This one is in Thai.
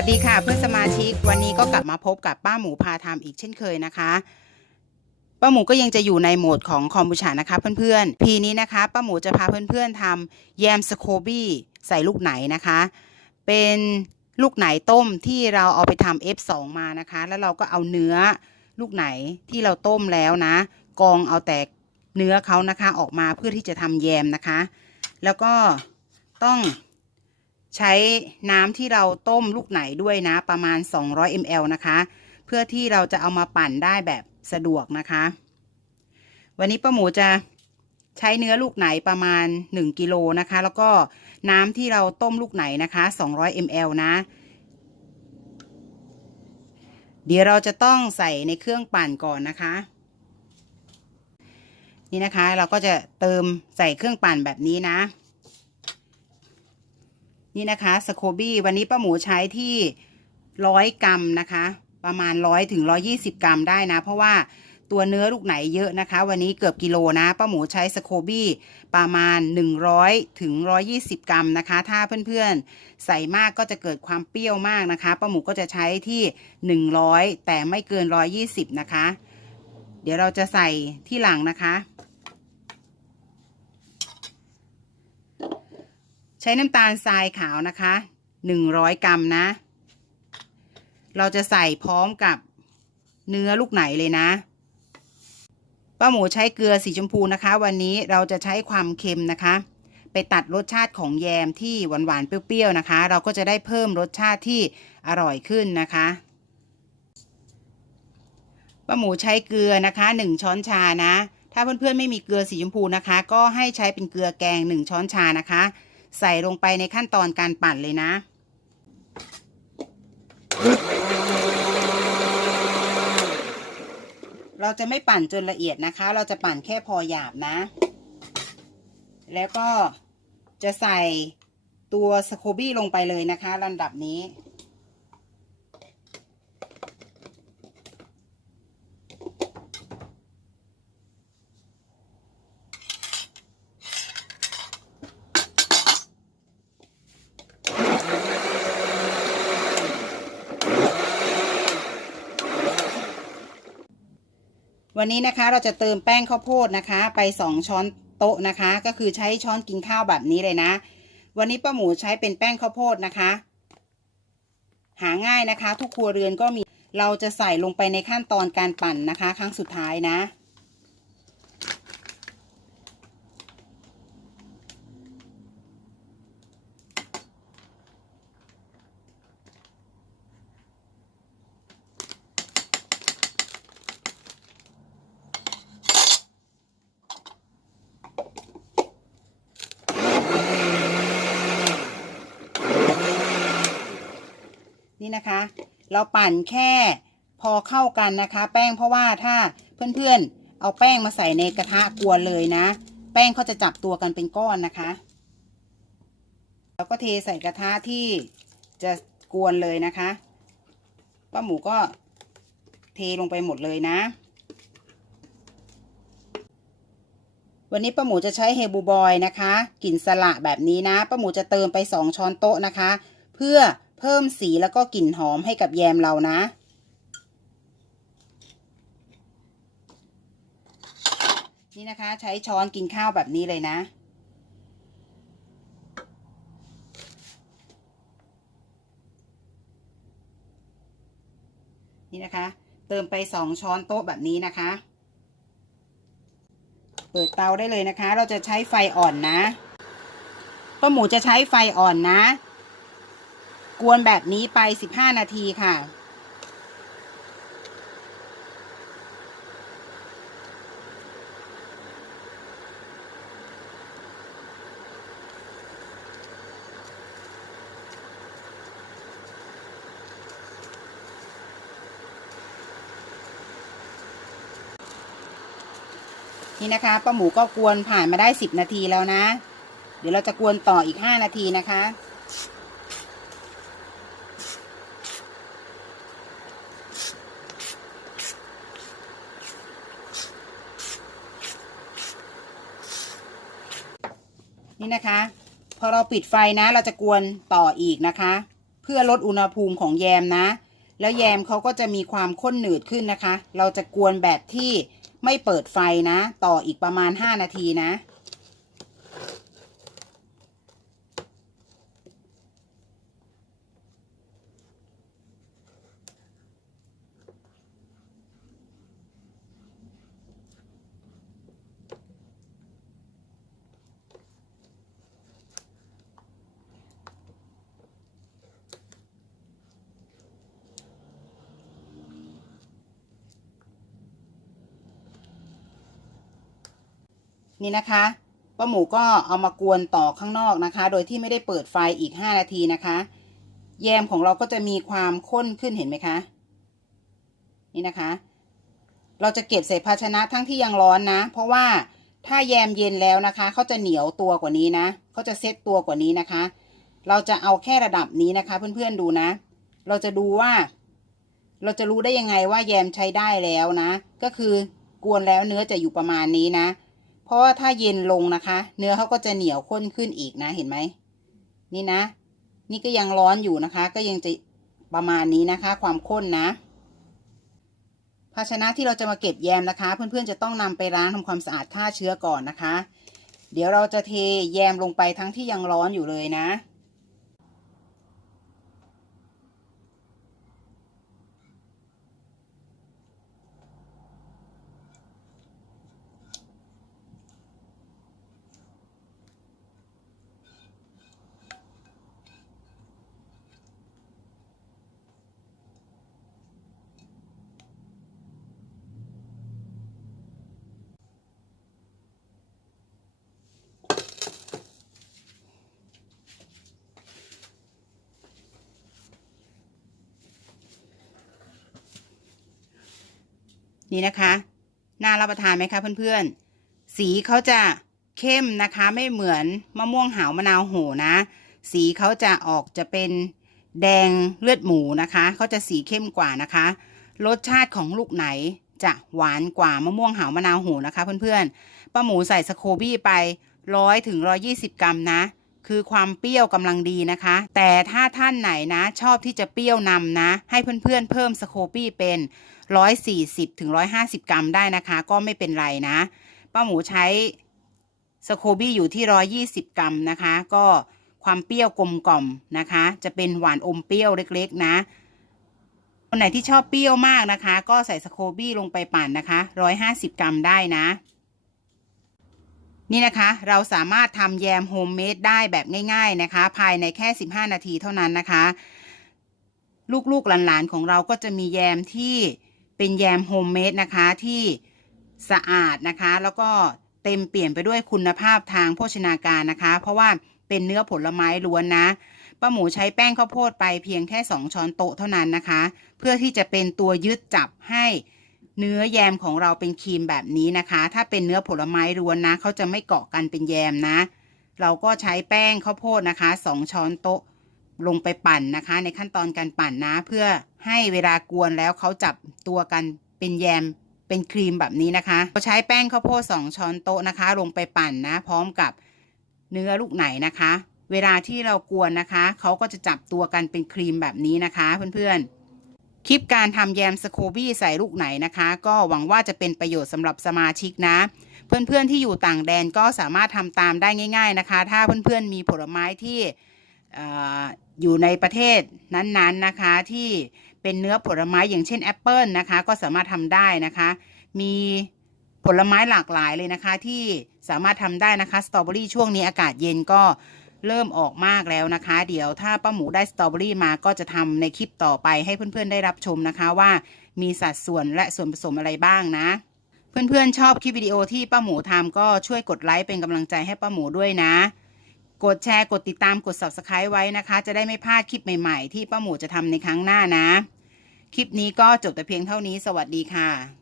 วัสดีค่ะเพื่อนสมาชิกวันนี้ก็กลับมาพบกับป้าหมูพาทำอีกเช่นเคยนะคะ ป้าหมูก็ยังจะอยู่ในโหมดของคอมบูชานะคะเพื่อนๆพีนี้นะคะป้าหมูจะพาเพื่อนๆทำแยมสโคบี้ใส่ลูกไหนนะคะ เป็นลูกไหนต้มที่เราเอาไปทำ F2 มานะคะ แล้วเราก็เอาเนื้อลูกไหนที่เราต้มแล้วนะ กองเอาแต่เนื้อเขานะคะออกมาเพื่อที่จะทำแยมนะคะ แล้วก็ต้อง ใช้น้ำที่เราต้มลูกไหนด้วยนะ ประมาณ 200 ml นะคะ เพื่อที่เราจะเอามาปั่นได้แบบสะดวกนะคะ วันนี้ป้าหมูจะใช้เนื้อลูกไหนประมาณ 1กิโลนะคะ แล้วก็น้ำที่เราต้มลูกไหนนะคะ 200 ml นะ เดี๋ยวเราจะต้องใส่ในเครื่องปั่นก่อนนะคะ นี่นะคะเราก็จะเติมใส่เครื่องปั่นแบบนี้นะ นี่นะคะสโคบี้วันนี้ป้าหมูใช้ที่ร้อยกรัมนะคะ ประมาณร้อยถึงร้อยี่สิบกรัมได้นะ เพราะว่าตัวเนื้อลูกไหนเยอะนะคะ วันนี้เกือบกิโลนะป้าหมูใช้สโคบี้ประมาณ 100ถึง120 กรัมนะคะ ถ้าเพื่อนๆ ใส่มากก็จะเกิดความเปรี้ยวมากนะคะป้าหมูก็จะใช้ที่ 100 แต่ไม่เกิน 120 นะคะ เดี๋ยวเราจะใส่ที่หลังนะคะ ช้น้ำตาลทรายขาวนะคะ100กรัมนะ เราจะใส่พร้อมกับเนื้อลูกไหนเลยนะ ป้าหมูใช้เกลือสีชมพูนะคะ วันนี้เราจะใช้ความเค็มนะคะ ไปตัดรสชาติของแยมที่หวานๆเปรี้ยวๆนะคะ เราก็จะได้เพิ่มรสชาติที่อร่อยขึ้นนะคะป้าหมูใช้เกลือนะคะ 1 ช้อนชานะ ถ้าเพื่อนๆไม่มีเกลือสีชมพูนะคะ ก็ให้ใช้เป็นเกลือแกง 1 ช้อนชานะคะ ใส่ลงไปในขั้นตอนการปั่นเลยนะเราจะไม่ปั่นจนละเอียดนะคะ เราจะปั่นแค่พอหยาบนะ แล้วก็จะใส่ตัวสโคบี้ลงไปเลยนะคะลำดับนี้ วันนี้นะคะเราจะเติมแป้งข้าวโพดนะคะ ไป 2 ช้อนโต๊ะนะคะ ก็คือใช้ช้อนกินข้าวแบบนี้เลยนะ วันนี้ป้าหมูใช้เป็นแป้งข้าวโพดนะคะ หาง่ายนะคะ ทุกครัวเรือนก็มีเราจะใส่ลงไปในขั้นตอนการปั่นนะคะ ครั้งสุดท้ายนะ นี่นะคะ เราปั่นแค่พอเข้ากันนะคะ แป้งเพราะว่าถ้าเพื่อนๆ เอาแป้งมาใส่ในกระทะกวนเลยนะ แป้งเขาจะจับตัวกันเป็นก้อนนะคะ แล้วก็เทใส่กระทะที่จะกวนเลยนะคะป้าหมูก็เทลงไปหมดเลยนะ วันนี้ป้าหมูจะใช้เฮบูบอยนะคะกลิ่นสละแบบนี้นะป้าหมูจะเติมไปสองช้อนโต๊ะนะคะ เพื่อ เพิ่มสีแล้วก็กลิ่นหอมให้กับแยมเรานะ นี่นะคะใช้ช้อนกินข้าวแบบนี้เลยนะนี่นะคะ เติมไปสองช้อนโต๊ะแบบนี้นะคะ เปิดเตาได้เลยนะคะ เราจะใช้ไฟอ่อนนะป้าหมูจะใช้ไฟอ่อนนะ กวนแบบนี้ไป15นาทีค่ะ นี่นะคะป้าหมูก็กวนผ่านมาได้10นาทีแล้วนะ เดี๋ยวเราจะกวนต่ออีก5นาทีนะคะ นี่นะคะ พอเราปิดไฟนะ เราจะกวนต่ออีกนะคะ เพื่อลดอุณหภูมิของแยมนะ แล้วแยมเขาก็จะมีความข้นหนืดขึ้นนะคะ เราจะกวนแบบที่ไม่เปิดไฟนะ ต่ออีกประมาณ 5 นาทีนะ นี่นะคะป้าหมูก็เอามากวนต่อข้างนอกนะคะ โดยที่ไม่ได้เปิดไฟอีก 5 นาทีนะคะ แยมของเราก็จะมีความข้นขึ้นเห็นไหมคะ นี่นะคะ เราจะเก็บใส่ภาชนะทั้งที่ยังร้อนนะ เพราะว่าถ้าแยมเย็นแล้วนะคะเขาจะเหนียวตัวกว่านี้นะเขาจะเซ็ตตัวกว่านี้นะคะ เราจะเอาแค่ระดับนี้นะคะ เพื่อนๆดูนะ เราจะดูว่า เราจะรู้ได้ยังไงว่าแยมใช้ได้แล้วนะ ก็คือกวนแล้วเนื้อจะอยู่ประมาณนี้นะ เพราะว่าถ้าเย็นลงนะคะ เนื้อเขาก็จะเหนียวข้นขึ้นอีกนะเห็นไหมนี่นะ นี่ก็ยังร้อนอยู่นะคะ ก็ยังจะประมาณนี้นะคะ ความข้นนะ ภาชนะที่เราจะมาเก็บแยมนะคะ เพื่อนๆจะต้องนำไปล้างทำความสะอาดฆ่าเชื้อก่อนนะคะ เดี๋ยวเราจะเทแยมลงไปทั้งที่ยังร้อนอยู่เลยนะ นี่นะคะน่ารับประทานไหมคะเพื่อนๆ สีเขาจะเข้มนะคะไม่เหมือนมะม่วงหาวมะนาวโหนะ สีเขาจะออกจะเป็นแดงเลือดหมูนะคะเขาจะสีเข้มกว่านะคะ รสชาติของลูกไหนจะหวานกว่ามะม่วงหาวมะนาวโหนะคะเพื่อนๆป้าหมูใส่สโคบี้ไปร้อยถึงร้อยี่สิบกรัมนะ คือความเปรี้ยวกำลังดีนะคะ แต่ถ้าท่านไหนนะ ชอบที่จะเปรี้ยวนำนะ ให้เพื่อนๆเพิ่มสโคปี้เป็น 140ถึง150 กรัมได้นะคะ ก็ไม่เป็นไรนะ ป้าหมูใช้สโคบี้อยู่ที่ 120 กรัมนะคะ ก็ความเปรี้ยวกลมกล่อมนะคะ จะเป็นหวานอมเปรี้ยวเล็กๆนะคนไหนที่ชอบเปรี้ยวมากนะคะ ก็ใส่สโคบี้ลงไปปั่นนะคะ 150 กรัมได้นะ นี่นะคะเราสามารถทำแยมโฮมเมดได้แบบง่ายๆนะคะ ภายในแค่ 15 นาทีเท่านั้นนะคะ ลูกๆหลานๆของเราก็จะมีแยมที่เป็นแยมโฮมเมดนะคะที่สะอาดนะคะ แล้วก็เต็มเปลี่ยนไปด้วยคุณภาพทางโภชนาการนะคะ เพราะว่าเป็นเนื้อผลไม้ล้วนนะป้าหมูใช้แป้งข้าวโพดไปเพียงแค่ 2 ช้อนโต๊ะเท่านั้นนะคะ เพื่อที่จะเป็นตัวยึดจับให้ เนื้อแยมของเราเป็นครีมแบบนี้นะคะ ถ้าเป็นเนื้อผลไม้ล้วนนะเขาจะไม่เกาะกันเป็นแยมนะ เราก็ใช้แป้งข้าวโพดนะคะ 2 ช้อนโต๊ะลงไปปั่นนะคะ ในขั้นตอนการปั่นนะ เพื่อให้เวลากวนแล้วเขาจับตัวกันเป็นแยมเป็นครีมแบบนี้นะคะเราใช้แป้งข้าวโพด2ช้อนโต๊ะนะคะ ลงไปปั่นนะ พร้อมกับเนื้อลูกไหนนะคะ เวลาที่เรากวนนะคะเขาก็จะจับตัวกันเป็นครีมแบบนี้นะคะ เพื่อนๆ คลิปการทำแยมสโคบี้ใส่ลูกไหนนะคะ ก็หวังว่าจะเป็นประโยชน์สำหรับสมาชิกนะ เพื่อนๆที่อยู่ต่างแดนก็สามารถทำตามได้ง่าย ๆนะคะ ถ้าเพื่อนๆมีผลไม้ที่อออยู่ในประเทศนั้นๆนะคะ ที่เป็นเนื้อผลไม้อย่างเช่นแอปเปิลนะคะ ก็สามารถทำได้นะคะ มีผลไม้หลากหลายเลยนะคะ ที่สามารถทำได้นะคะสตรอเบอรี่ช่วงนี้อากาศเย็นก็ เริ่มออกมากแล้วนะคะ เดี๋ยวถ้าป้าหมูได้สตรอเบอรี่มาก็จะทำในคลิปต่อไปให้เพื่อนๆได้รับชมนะคะว่ามีสัดส่วนและส่วนผสมอะไรบ้างนะ เพื่อนๆชอบคลิปวิดีโอที่ป้าหมูทำก็ช่วยกดไลค์เป็นกำลังใจให้ป้าหมูด้วยนะ กดแชร์กดติดตามกด subscribe ไว้นะคะ จะได้ไม่พลาดคลิปใหม่ๆ ที่ป้าหมูจะทำในครั้งหน้านะ คลิปนี้ก็จบแต่เพียงเท่านี้สวัสดีค่ะ